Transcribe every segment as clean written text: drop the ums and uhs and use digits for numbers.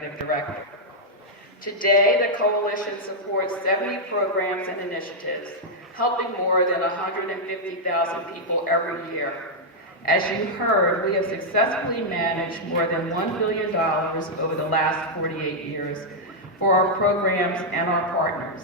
Director. Today, the Coalition supports 70 programs and initiatives, helping more than 150,000 people every year. As you heard, we have successfully managed more than $1 billion over the last 48 years for our programs and our partners.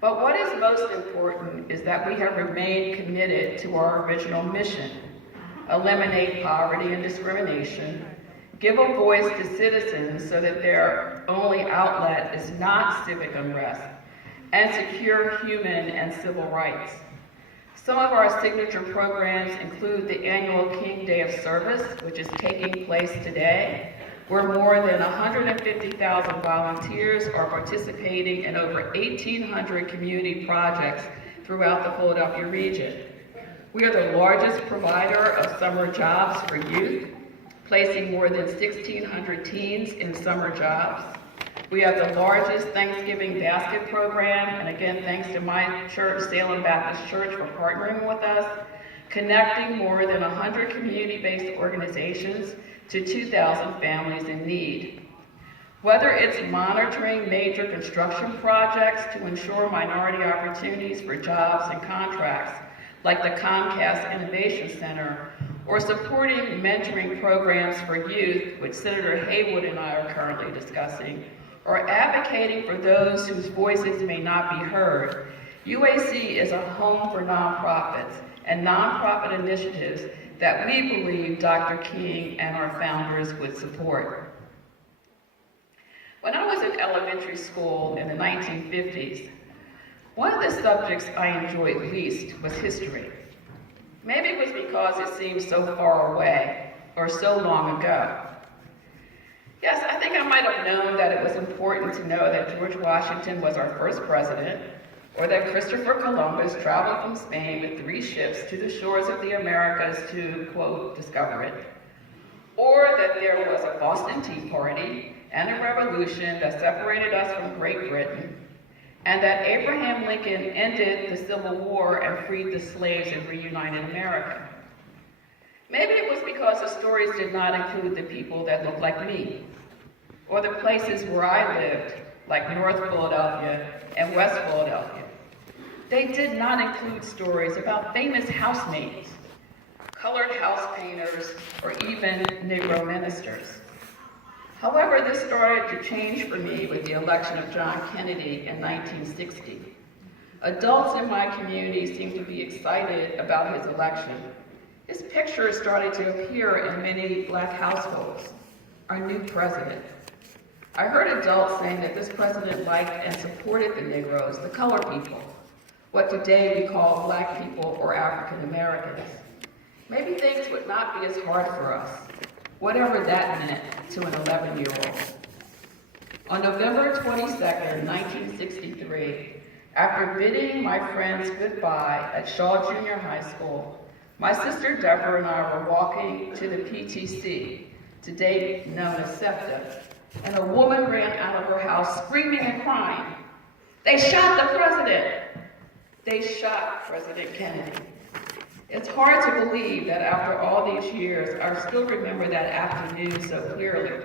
But what is most important is that we have remained committed to our original mission: eliminate poverty and discrimination, give a voice to citizens so that their only outlet is not civic unrest, and secure human and civil rights. Some of our signature programs include the annual King Day of Service, which is taking place today, where more than 150,000 volunteers are participating in over 1,800 community projects throughout the Philadelphia region. We are the largest provider of summer jobs for youth, placing more than 1,600 teens in summer jobs. We have the largest Thanksgiving basket program, and again, thanks to my church, Salem Baptist Church, for partnering with us, connecting more than 100 community-based organizations to 2,000 families in need. Whether it's monitoring major construction projects to ensure minority opportunities for jobs and contracts, like the Comcast Innovation Center, or supporting mentoring programs for youth, which Senator Haywood and I are currently discussing, or advocating for those whose voices may not be heard, UAC is a home for nonprofits and nonprofit initiatives that we believe Dr. King and our founders would support. When I was in elementary school in the 1950s, one of the subjects I enjoyed least was history. Maybe it was because it seemed so far away or so long ago. Yes, I think I might have known that it was important to know that George Washington was our first president, or that Christopher Columbus traveled from Spain with 3 ships to the shores of the Americas to, quote, discover it, or that there was a Boston Tea Party and a revolution that separated us from Great Britain, and that Abraham Lincoln ended the Civil War and freed the slaves and reunited America. Maybe it was because the stories did not include the people that looked like me, or the places where I lived, like North Philadelphia and West Philadelphia. They did not include stories about famous housemaids, colored house painters, or even Negro ministers. However, this started to change for me with the election of John Kennedy in 1960. Adults in my community seemed to be excited about his election. His picture started to appear in many Black households, our new president. I heard adults saying that this president liked and supported the Negroes, the colored people, what today we call Black people or African Americans. Maybe things would not be as hard for us, whatever that meant to an 11-year-old. On November 22nd, 1963, after bidding my friends goodbye at Shaw Junior High School, my sister Deborah and I were walking to the PTC, today known as SEPTA, and a woman ran out of her house screaming and crying, "They shot the president!" They shot President Kennedy. It's hard to believe that after all these years, I still remember that afternoon so clearly.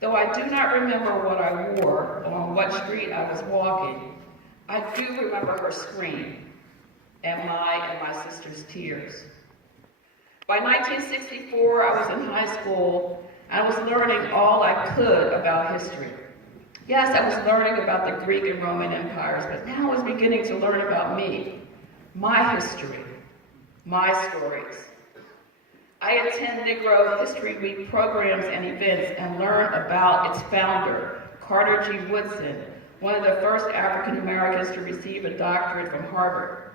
Though I do not remember what I wore or on what street I was walking, I do remember her scream and my sister's tears. By 1964, I was in high school. I was learning all I could about history. Yes, I was learning about the Greek and Roman empires, but now I was beginning to learn about me, my history, my stories. I attend Negro History Week programs and events and learn about its founder, Carter G. Woodson, one of the first African Americans to receive a doctorate from Harvard.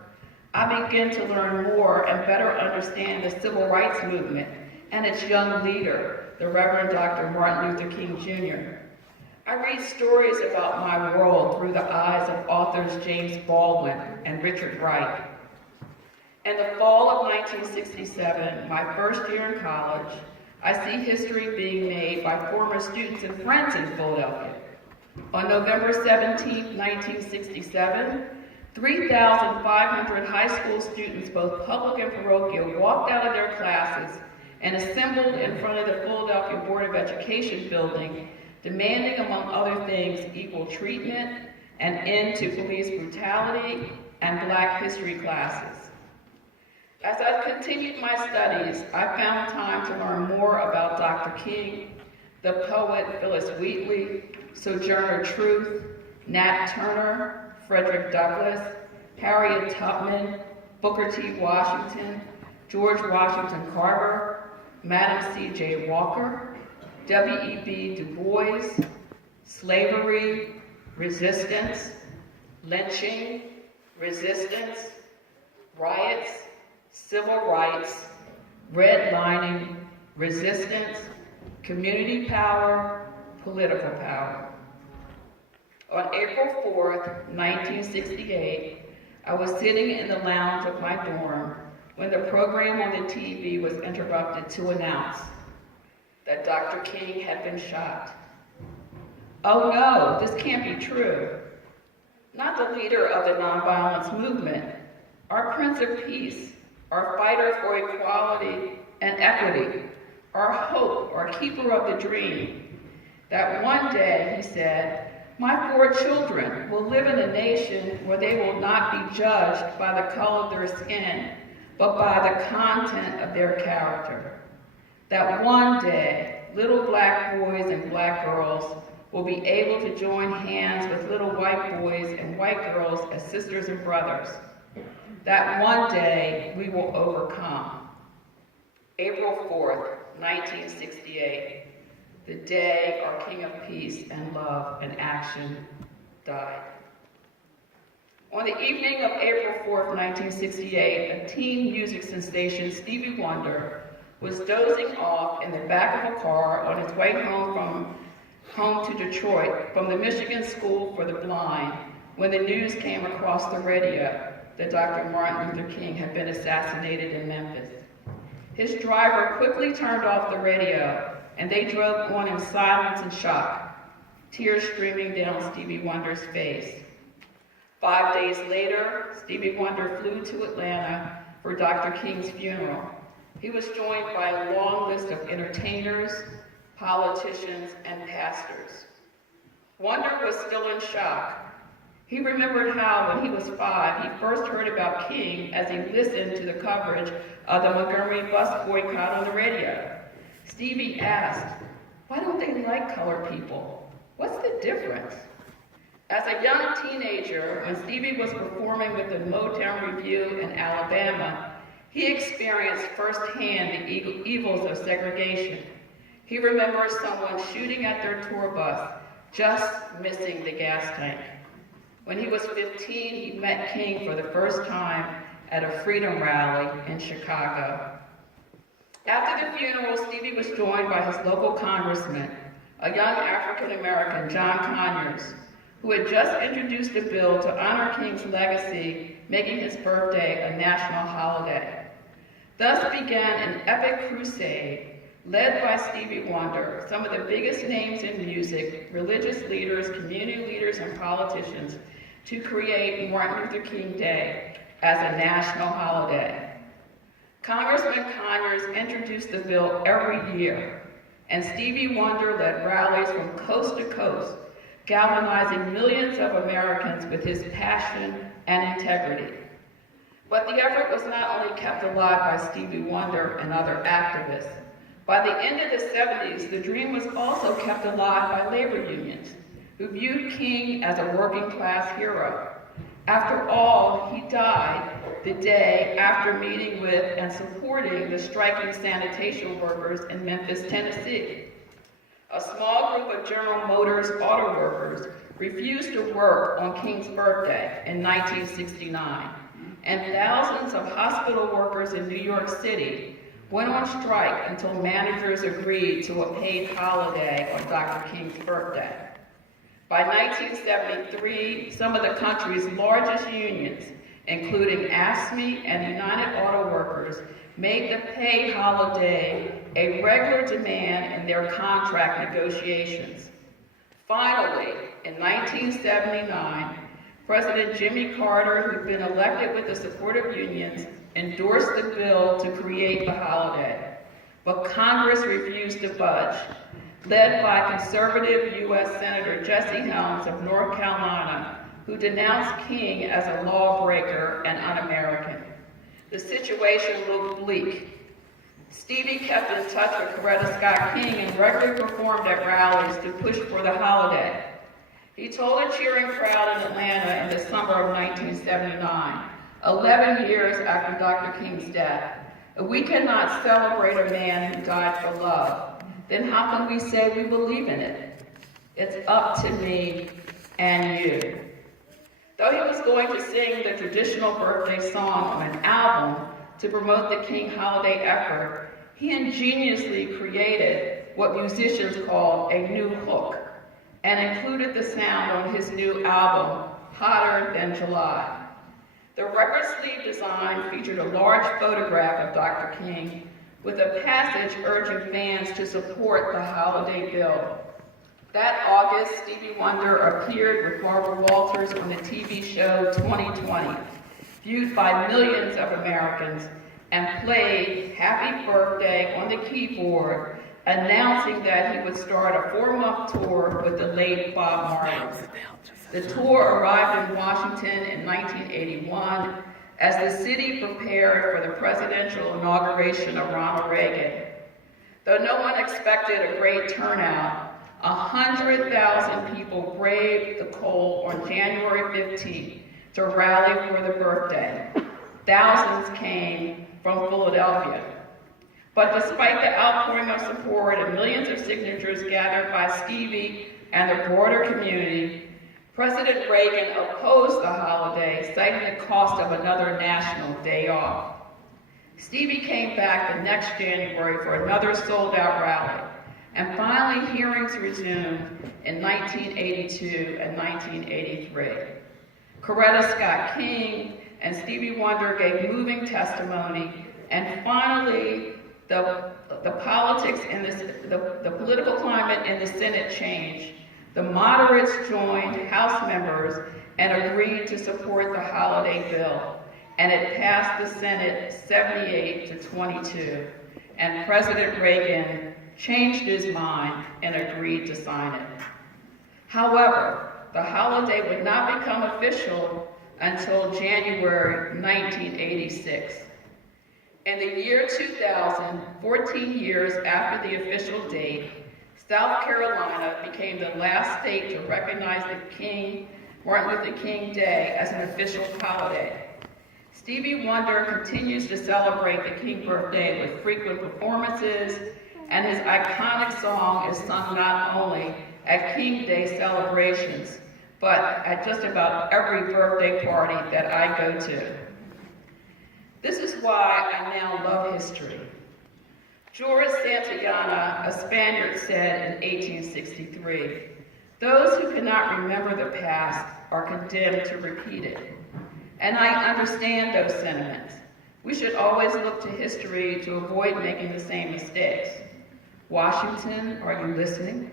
I begin to learn more and better understand the civil rights movement and its young leader, the Reverend Dr. Martin Luther King Jr. I read stories about my world through the eyes of authors James Baldwin and Richard Wright. In the fall of 1967, my first year in college, I see history being made by former students and friends in Philadelphia. On November 17, 1967, 3,500 high school students, both public and parochial, walked out of their classes and assembled in front of the Philadelphia Board of Education building demanding, among other things, equal treatment, an end to police brutality, and Black history classes. As I've continued my studies, I found time to learn more about Dr. King, the poet Phyllis Wheatley, Sojourner Truth, Nat Turner, Frederick Douglass, Harriet Tubman, Booker T. Washington, George Washington Carver, Madam C.J. Walker, W.E.B. Du Bois, slavery, resistance, lynching, resistance, riots, civil rights, redlining, resistance, community power, political power. On April 4th, 1968, I was sitting in the lounge of my dorm when the program on the TV was interrupted to announce that Dr. King had been shot. Oh no, this can't be true. Not the leader of the nonviolence movement, our Prince of Peace, our fighter for equality and equity, our hope, our keeper of the dream. That one day, he said, my 4 children will live in a nation where they will not be judged by the color of their skin, but by the content of their character. That one day, little Black boys and Black girls will be able to join hands with little white boys and white girls as sisters and brothers. That one day, we will overcome. April 4th, 1968, the day our King of Peace and Love and Action died. On the evening of April 4th, 1968, a teen music sensation, Stevie Wonder, was dozing off in the back of a car on his way home to Detroit from the Michigan School for the Blind when the news came across the radio that Dr. Martin Luther King had been assassinated in Memphis. His driver quickly turned off the radio, and they drove on in silence and shock, tears streaming down Stevie Wonder's face. 5 days later, Stevie Wonder flew to Atlanta for Dr. King's funeral. He was joined by a long list of entertainers, politicians, and pastors. Wonder was still in shock. He remembered how, when he was 5, he first heard about King as he listened to the coverage of the Montgomery bus boycott on the radio. Stevie asked, why don't they like colored people? What's the difference? As a young teenager, when Stevie was performing with the Motown Revue in Alabama, he experienced firsthand the evils of segregation. He remembers someone shooting at their tour bus, just missing the gas tank. When he was 15, he met King for the first time at a freedom rally in Chicago. After the funeral, Stevie was joined by his local congressman, a young African-American, John Conyers, who had just introduced a bill to honor King's legacy, making his birthday a national holiday. Thus began an epic crusade led by Stevie Wonder, some of the biggest names in music, religious leaders, community leaders, and politicians, to create Martin Luther King Day as a national holiday. Congressman Conyers introduced the bill every year, and Stevie Wonder led rallies from coast to coast, galvanizing millions of Americans with his passion and integrity. But the effort was not only kept alive by Stevie Wonder and other activists. By the end of the 70s, the dream was also kept alive by labor unions, who viewed King as a working-class hero. After all, he died the day after meeting with and supporting the striking sanitation workers in Memphis, Tennessee. A small group of General Motors auto workers refused to work on King's birthday in 1969, and thousands of hospital workers in New York City went on strike until managers agreed to a paid holiday on Dr. King's birthday. By 1973, some of the country's largest unions, including AFSCME and United Auto Workers, made the paid holiday a regular demand in their contract negotiations. Finally, in 1979, President Jimmy Carter, who'd been elected with the support of unions, endorsed the bill to create the holiday, but Congress refused to budge. led by conservative U.S. Senator Jesse Helms of North Carolina, who denounced King as a lawbreaker and un-American. The situation looked bleak. Stevie kept in touch with Coretta Scott King and regularly performed at rallies to push for the holiday. He told a cheering crowd in Atlanta in the summer of 1979, 11 years after Dr. King's death, "We cannot celebrate a man who died for love. Then how can we say we believe in it? It's up to me and you." Though he was going to sing the traditional birthday song on an album to promote the King holiday effort, he ingeniously created what musicians call a new hook and included the sound on his new album, Hotter Than July. The record sleeve design featured a large photograph of Dr. King with a passage urging fans to support the holiday bill. That August, Stevie Wonder appeared with Barbara Walters on the TV show 2020, viewed by millions of Americans, and played Happy Birthday on the keyboard, announcing that he would start a 4-month tour with the late Bob Marley. The tour arrived in Washington in 1981 as the city prepared for the presidential inauguration of Ronald Reagan. Though no one expected a great turnout, 100,000 people braved the cold on January 15th to rally for the birthday. Thousands came from Philadelphia. But despite the outpouring of support and millions of signatures gathered by Stevie and the broader community, President Reagan opposed the holiday, citing the cost of another national day off. Stevie came back the next January for another sold-out rally, and finally hearings resumed in 1982 and 1983. Coretta Scott King and Stevie Wonder gave moving testimony, and finally the politics in the political climate in the Senate changed. The moderates joined House members and agreed to support the holiday bill, and it passed the Senate 78-22, and President Reagan changed his mind and agreed to sign it. However, the holiday would not become official until January 1986. In the year 2000, 14 years after the official date, South Carolina became the last state to recognize the Martin Luther King Day as an official holiday. Stevie Wonder continues to celebrate the King birthday with frequent performances, and his iconic song is sung not only at King Day celebrations, but at just about every birthday party that I go to. This is why I now love history. George Santayana, a Spaniard, said in 1863, "Those who cannot remember the past are condemned to repeat it." And I understand those sentiments. We should always look to history to avoid making the same mistakes. Washington, are you listening?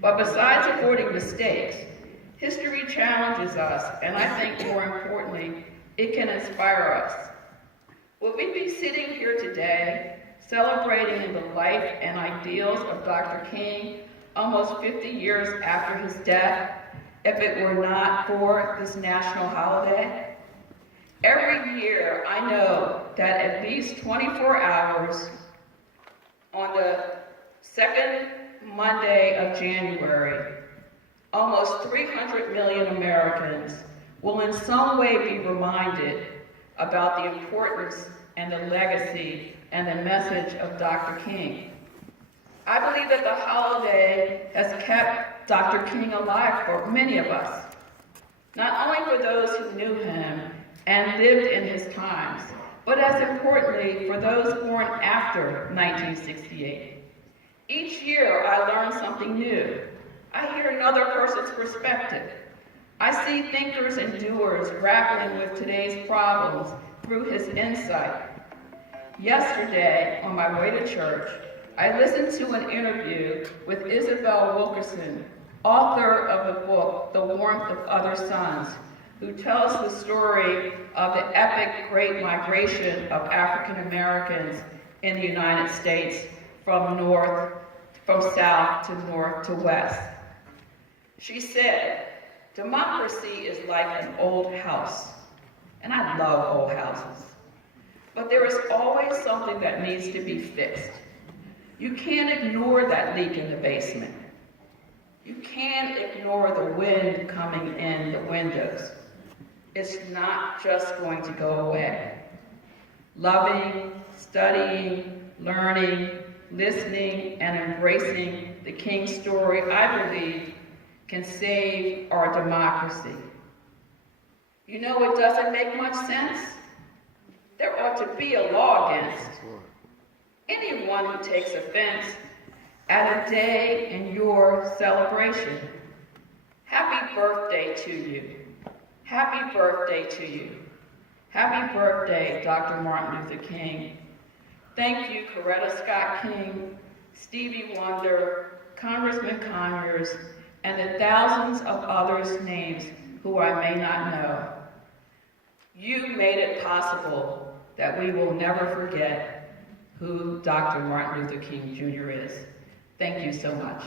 But besides avoiding mistakes, history challenges us, and I think more importantly, it can inspire us. Would we be sitting here today celebrating the life and ideals of Dr. King almost 50 years after his death if it were not for this national holiday? Every year, I know that at least 24 hours on the second Monday of January, almost 300 million Americans will in some way be reminded about the importance and the legacy and the message of Dr. King. I believe that the holiday has kept Dr. King alive for many of us, not only for those who knew him and lived in his times, but as importantly for those born after 1968. Each year I learn something new. I hear another person's perspective. I see thinkers and doers grappling with today's problems through his insight. Yesterday, on my way to church, I listened to an interview with Isabel Wilkerson, author of the book, The Warmth of Other Suns, who tells the story of the epic Great Migration of African Americans in the United States from North from south to north to west. She said, democracy is like an old house, and I love old houses, but there is always something that needs to be fixed. You can't ignore that leak in the basement. You can't ignore the wind coming in the windows. It's not just going to go away. Loving, studying, learning, listening, and embracing the King's story, I believe, can save our democracy. You know what doesn't make much sense? There ought to be a law against anyone who takes offense at a day in your celebration. Happy birthday to you. Happy birthday to you. Happy birthday, Dr. Martin Luther King. Thank you, Coretta Scott King, Stevie Wonder, Congressman Conyers, and the thousands of others' names who I may not know. You made it possible that we will never forget who Dr. Martin Luther King Jr. is. Thank you so much.